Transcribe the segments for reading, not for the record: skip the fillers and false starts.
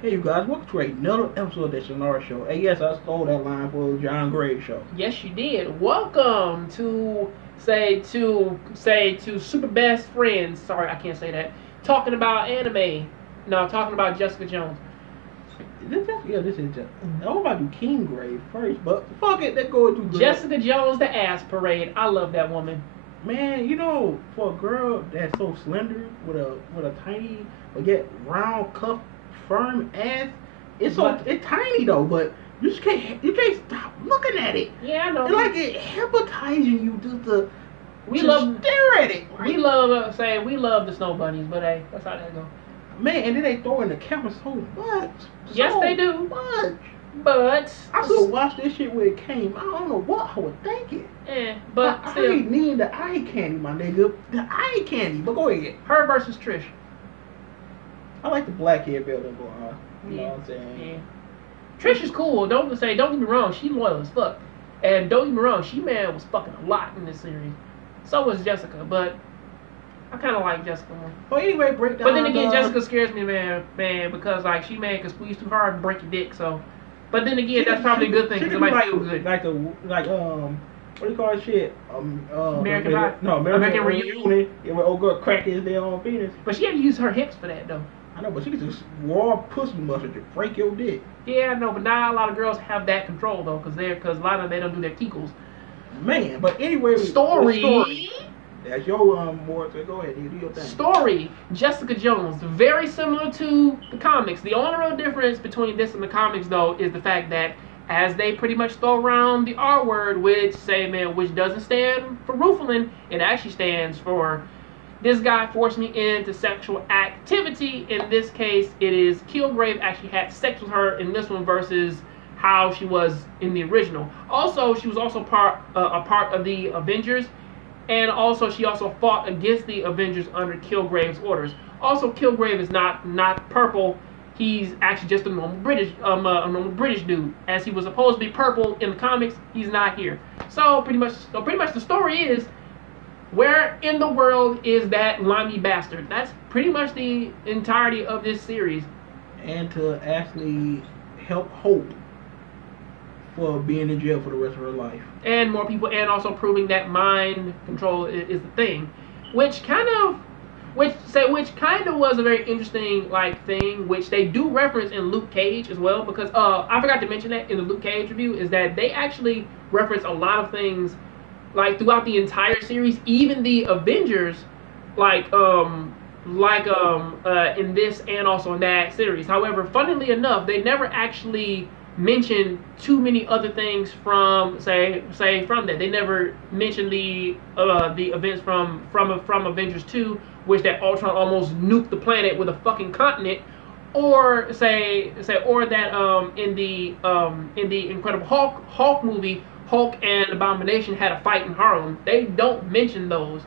Hey you guys, welcome to another episode of the Jongravesshow. Hey, yes, I stole that line for the Jongravesshow. Yes, you did. Welcome to super best friends. Sorry, I can't say that. Talking about anime. No, talking about Jessica Jones. This is just. I was about to do King Grave first, but fuck it, let's go into Jessica Jones, the ass parade. I love that woman. Man, for a girl that's so slender with a tiny but yet round, cuff, firm ass, it's tiny though, but you can't stop looking at it. Yeah, I know. It's like it hypnotizing you just to stare at it. Right? We love the snow bunnies, but hey, that's how that go. Man, and then they throw in the camera so much. Yes, they do. Much. But I should have watched this shit when it came. I don't know what I was thinking. But I still, ain't need the eye candy, my nigga. The eye candy. But go ahead. her versus Trish. I like the black hair building going on. You know what I'm saying? Yeah. Trish is cool. Don't get me wrong. She loyal as fuck. And don't get me wrong. She was fucking a lot in this series. So was Jessica, but I kind of like Jessica more. Well, anyway, break down. But then again, Jessica scares me, man, because like she can squeeze too hard and break your dick. So, but then again, that's probably a good thing because it might feel good. Like what do you call that shit? American Pie. No, American Reunion. Yeah, when old girl crack his damn on penis. But she had to use her hips for that though. I know, but she could just raw pussy muscle to break your dick. Yeah, I know, but not a lot of girls have that control though, because a lot of them they don't do their kegels. Man, but anyway, story. That's your more. So go ahead, you do your thing. Story. Jessica Jones, very similar to the comics. The only real difference between this and the comics though is the fact that as they pretty much throw around the R word, which doesn't stand for Rufalin, it actually stands for this guy forced me into sexual activity. In this case, it is Kilgrave actually had sex with her in this one versus how she was in the original. Also, she was also a part of the Avengers, and also she also fought against the Avengers under Kilgrave's orders. Also, Kilgrave is not purple. He's actually just a normal British dude. As he was supposed to be purple in the comics, he's not here. So pretty much the story is, where in the world is that limey bastard? That's pretty much the entirety of this series. And to actually help Hope for being in jail for the rest of her life. And more people, and also proving that mind control is the thing, which kind of was a very interesting thing, which they do reference in Luke Cage as well, because I forgot to mention that in the Luke Cage review, is that they actually reference a lot of things throughout the entire series, even the Avengers, in this and also in that series. However, funnily enough, they never actually mention too many other things from from that. They never mention the events from Avengers 2, which that Ultron almost nuked the planet with a fucking continent, or that in the Incredible Hulk movie, Hulk and Abomination had a fight in Harlem. They don't mention those,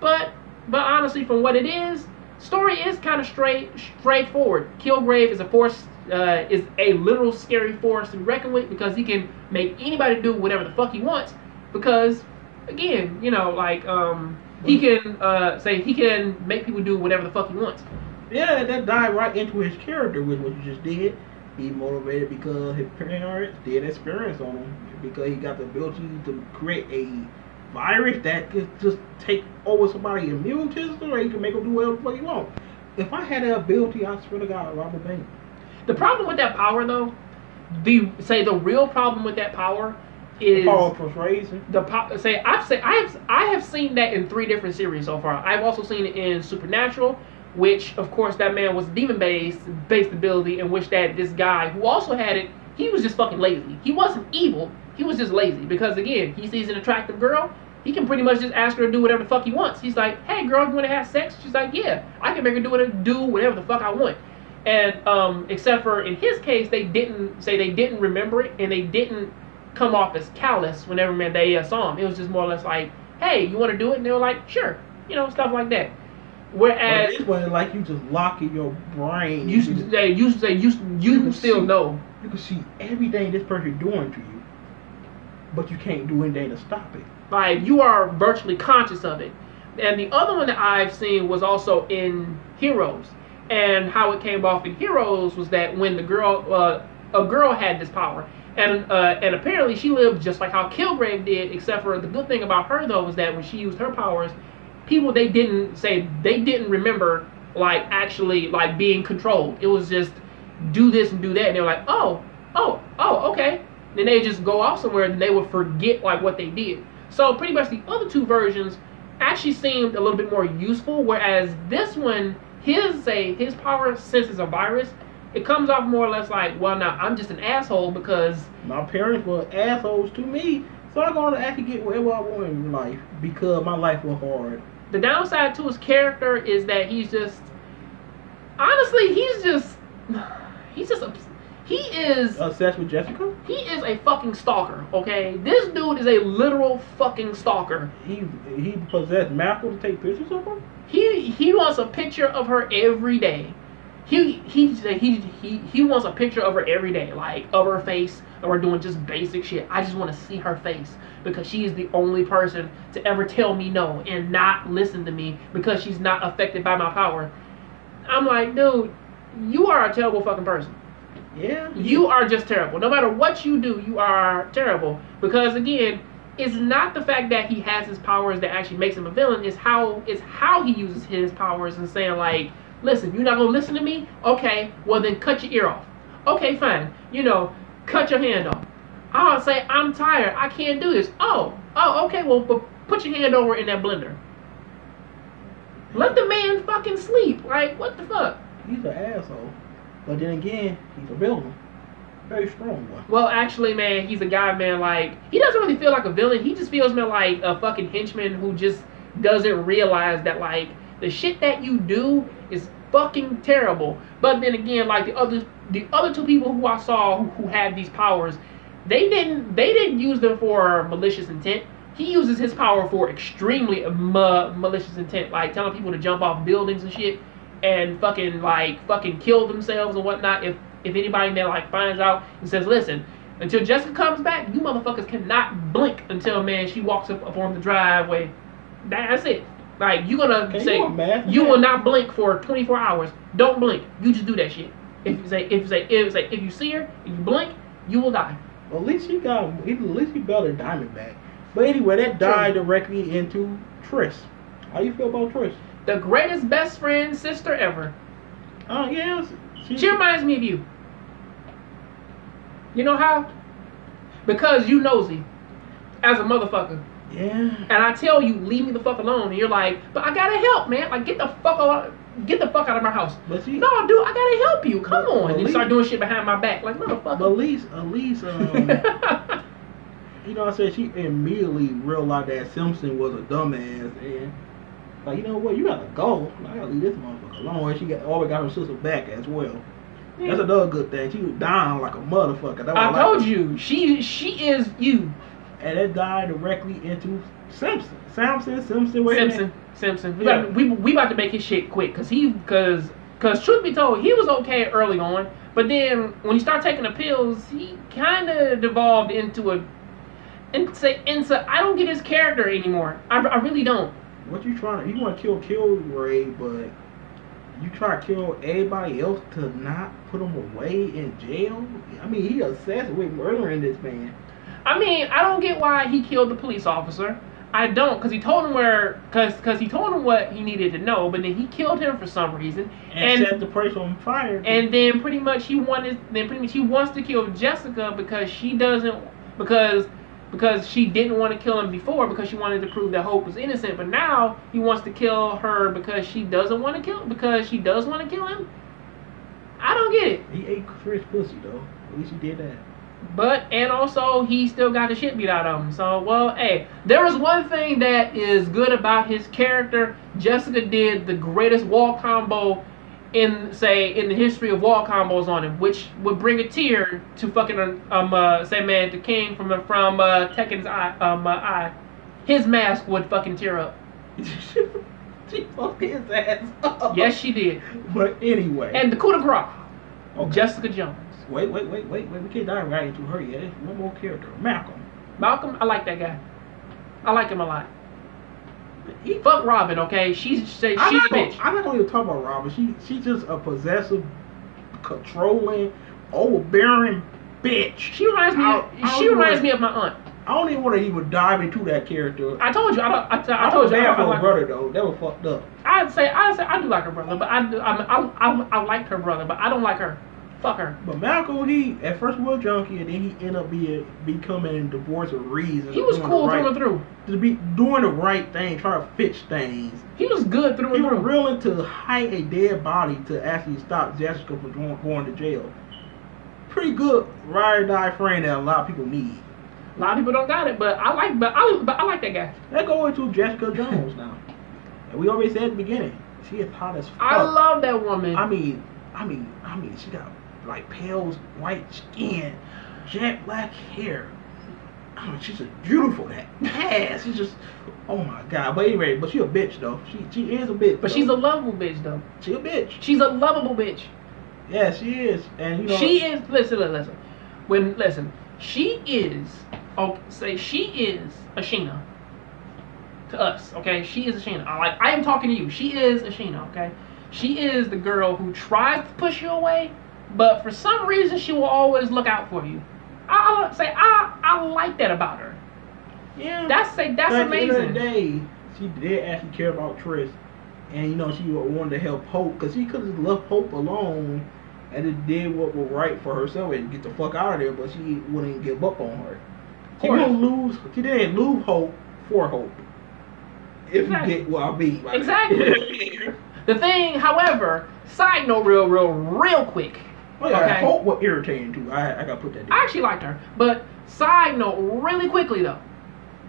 but honestly, from what it is, story is kind of straightforward. Kilgrave is is a literal scary force to be reckoned with, because he can make anybody do whatever the fuck he wants. Because again, he can make people do whatever the fuck he wants. Yeah, that died right into his character with what you just did. He motivated because his parents did experience on him, because he got the ability to create a virus that could just take over somebody's immune system, or he can make him do whatever the fuck he wants. If I had that ability, I swear to God, I'd rob a bank. The problem with that power, though, the real problem with that power is the power of persuasion. I have seen that in 3 different series so far. I've also seen it in Supernatural, which of course that man was demon-based ability, in which that this guy who also had it, he was just fucking lazy. He wasn't evil, he was just lazy, because again, he sees an attractive girl, he can pretty much just ask her to do whatever the fuck he wants. He's like, hey girl, you want to have sex? She's like, yeah, I can make her do whatever the fuck I want. And except for in his case, they didn't remember it, and they didn't come off as callous whenever they saw him. It was just more or less like, hey, you want to do it? And they were like, sure, stuff like that. Whereas this way, you just lock in your brain. You still know. You can see everything this person doing to you, but you can't do anything to stop it. You are virtually conscious of it. And the other one that I've seen was also in Heroes. And how it came off in Heroes was that when the girl, a girl had this power, and apparently she lived just like how Kilgrave did, except for the good thing about her though was that when she used her powers, people they didn't remember like actually like being controlled. It was just do this and do that, and they were like, oh, okay. Then they just go off somewhere and they would forget like what they did. So pretty much the other two versions actually seemed a little bit more useful, whereas this one, his power, since it's a virus, it comes off more or less like, well, now I'm just an asshole because my parents were assholes to me, so I'm gonna actually get whatever I want in life because my life was hard. The downside to his character is that he's just, honestly, he is obsessed with Jessica. He is a fucking stalker. Okay, this dude is a literal fucking stalker. He possessed Malcolm to take pictures of her. He wants a picture of her every day. He wants a picture of her every day, like of her face, of her doing just basic shit. I just want to see her face because she is the only person to ever tell me no and not listen to me because she's not affected by my power. I'm like, dude, you are a terrible fucking person. Yeah. You are just terrible. No matter what you do, you are terrible. Because again, it's not the fact that he has his powers that actually makes him a villain. It's how he uses his powers and saying like, listen, you're not gonna listen to me? Okay, well then cut your ear off. Okay, fine. Cut your hand off. I'll say, I'm tired. I can't do this. Oh, okay, well, put your hand over in that blender. Let the man fucking sleep. Like, what the fuck? He's an asshole. But then again, he's a villain. Very strong one. Well, actually, man, he's a guy, man, like, he doesn't really feel like a villain. He just feels, man, like a fucking henchman who just doesn't realize that, like, the shit that you do is fucking terrible. But then again, like, the other two people who I saw who had these powers, they didn't use them for malicious intent. He uses his power for extremely malicious intent, like telling people to jump off buildings and shit, and fucking kill themselves and whatnot. If anybody there like finds out and says, listen, until Jessica comes back, you motherfuckers cannot blink until man she walks up on the driveway. That's it. Like you gonna say you will not blink for 24 hours. Don't blink. You just do that shit. If you see her and you blink, you will die. Well, at least he built a diamond back. But anyway, that died directly into Triss. How you feel about Triss? The greatest best friend sister ever. Oh, yes. She reminds me of you. You know how? Because you nosy. As a motherfucker. Yeah. And I tell you, leave me the fuck alone. And you're like, but I gotta help, man. Like, get the fuck out of my house. No, dude, I gotta help you. Come on. And you start doing shit behind my back. Like, motherfucker. But at least, you know what I'm saying? She immediately realized that Simpson was a dumbass. And, like, you know what? You gotta go. I gotta leave this motherfucker alone. And she always got her sister back as well. Yeah. That's another good thing. She was down like a motherfucker. I told you. She is you. And it died directly into Simpson. Simpson. We about to make his shit quick, cause truth be told, he was okay early on, but then when he started taking the pills, he kind of devolved into I don't get his character anymore. I really don't. What you trying to? You want to kill Kilgrave, but you try to kill everybody else to not put him away in jail? I mean, he obsessed with murdering this man. I mean, I don't get why he killed the police officer. I don't, because he told him he told him what he needed to know, but then he killed him for some reason. And set the place on fire. And then pretty much he wants to kill Jessica because she didn't want to kill him before because she wanted to prove that Hope was innocent. But now he wants to kill her because she does want to kill him. I don't get it. He ate Chris' pussy though. At least he did that. And also, he still got the shit beat out of him. So, well, hey, there is one thing that is good about his character. Jessica did the greatest wall combo in the history of wall combos on him, which would bring a tear to fucking, to King from Tekken's eye. His mask would fucking tear up. She fucked his ass up. Yes, she did. But anyway. And the coup de grace. Okay. Jessica Jones. Wait. We can't dive right into her yet. One more character. Malcolm. I like that guy. I like him a lot. Fuck Robin, okay? She's a bitch. I'm not gonna even talk about Robin. She's just a possessive, controlling, overbearing bitch. She reminds me of my aunt. I don't even want to even dive into that character. I told you. I told you. I for like her brother though. That was fucked up. I'd say I do like her brother, but I liked her brother, but I don't like her. Fuck her. But Malcolm, he at first was a junkie, and then he ended up becoming divorced with Reeves. He was cool through and through. To be doing the right thing, trying to fix things. He was good through and through. He was willing to hide a dead body to actually stop Jessica from going to jail. Pretty good ride or die friend that a lot of people need. A lot of people don't got it, but I like that guy. Let's go into Jessica Jones now. And we already said at the beginning, she is hot as fuck. I love that woman. I mean, she got like pale white skin, jet black hair. I mean, she's just beautiful. That ass, she's just, oh my god. But anyway, she a bitch though. She is a bitch. But though. She's a lovable bitch though. She a bitch. She's a lovable bitch. Yeah, she is. And you know, she is. Listen. She is. Oh, say she is Ashina. To us, okay? She is Ashina. I am talking to you. She is Ashina, okay? She is the girl who tries to push you away, but for some reason she will always look out for you. I like that about her. Yeah. That's amazing. At the end of the day, she did actually care about Trish, and you know she wanted to help Hope because she could have left Hope alone and just did what was right for herself and get the fuck out of there, but she wouldn't give up on her. She didn't lose Hope for Hope. If you get what I mean. Right? Exactly. The thing, however, side note real quick. Oh, yeah, okay. Hope was irritating too. I gotta put that down. I actually liked her. But side note really quickly though.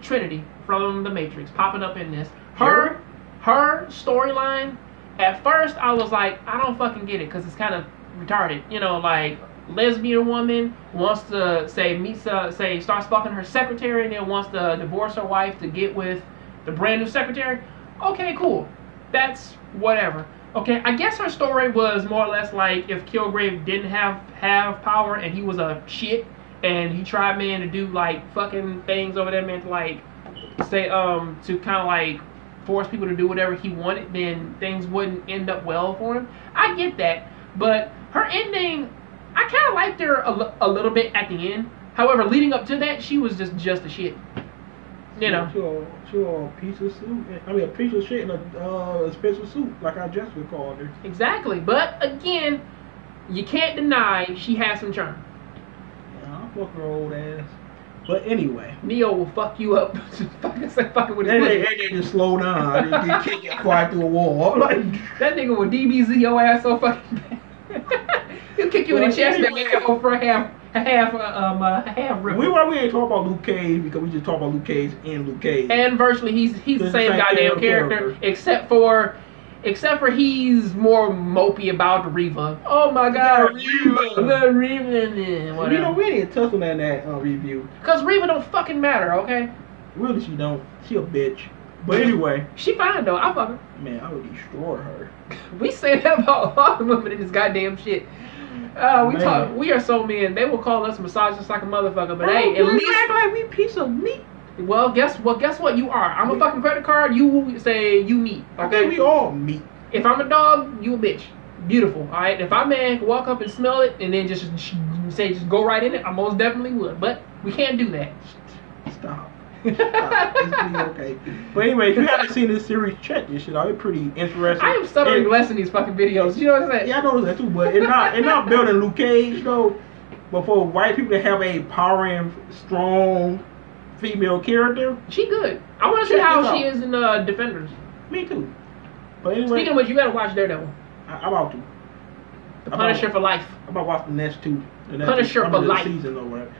Trinity from The Matrix popping up in this. Her storyline, at first I was like, I don't fucking get it because it's kind of retarded. You know, like lesbian woman wants to starts fucking her secretary and then wants to divorce her wife to get with the brand new secretary. Okay, cool. That's whatever. Okay, I guess her story was more or less like if Kilgrave didn't have power and he was a shit and he tried, man, to do like fucking things over there, man, to like say to kind of like force people to do whatever he wanted, then things wouldn't end up well for him. I get that, but her ending, I kind of liked her a little bit at the end. However, leading up to that, she was just a shit. You know. She wore a piece of suit. I mean, a piece of shit in a special suit, like I just would call her. Exactly, but again, you can't deny she has some charm. Yeah, I'll fuck her old ass. But anyway, Neo will fuck you up. fucking with his they just slow down. They kick it fly through a wall. Like that nigga will DBZ your ass so fucking bad. He'll kick you in the chest and make it go for a half ripple. We ain't talking about Luke Cage because we just talk about Luke Cage and Luke Cage. And virtually he's the same goddamn character, except for he's more mopey about Reva. Oh my god, Reva. Whatever. You know, we didn't touch on that in that review. Cause Reva don't fucking matter, okay? Really, she don't. She a bitch. But anyway, she fine though. I fuck her. Man, I would destroy her. We say that about all the women in this goddamn shit. We are so men. They will call us misogynists like a motherfucker, but hey, at least act like we piece of meat. Well, guess what? You are. I'm a fucking credit card. You say you meat. Okay, we all meat. If I'm a dog, you a bitch. Beautiful. All right. If I man can walk up and smell it and then just go right in it, I most definitely would. But we can't do that. Stop. It's okay. But anyway, if you haven't seen this series, check this shit out. It's pretty interesting. I am stuttering less in these fucking videos. You know what I'm saying? Yeah, I noticed that too. But it's not building Luke Cage though. But for white people to have a powering, strong female character, she good. I want to see how she is in Defenders. Me too. But anyway, speaking of which, you gotta watch Daredevil. I'm about to. The Punisher for life. I'm about to watch the next two. Punisher for life. Season or whatever.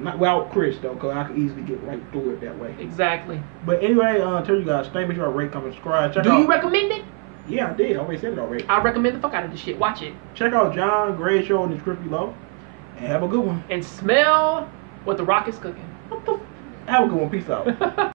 Not without Chris though, cause I could easily get right through it that way. Exactly. But anyway, tell you guys, stay, make sure I rate, comment, subscribe. Do you recommend it? Yeah, I did. I already said it already. I recommend the fuck out of this shit. Watch it. Check out Jongravesshow in the description below, and have a good one. And smell what the Rock is cooking. What the? Have a good one. Peace out.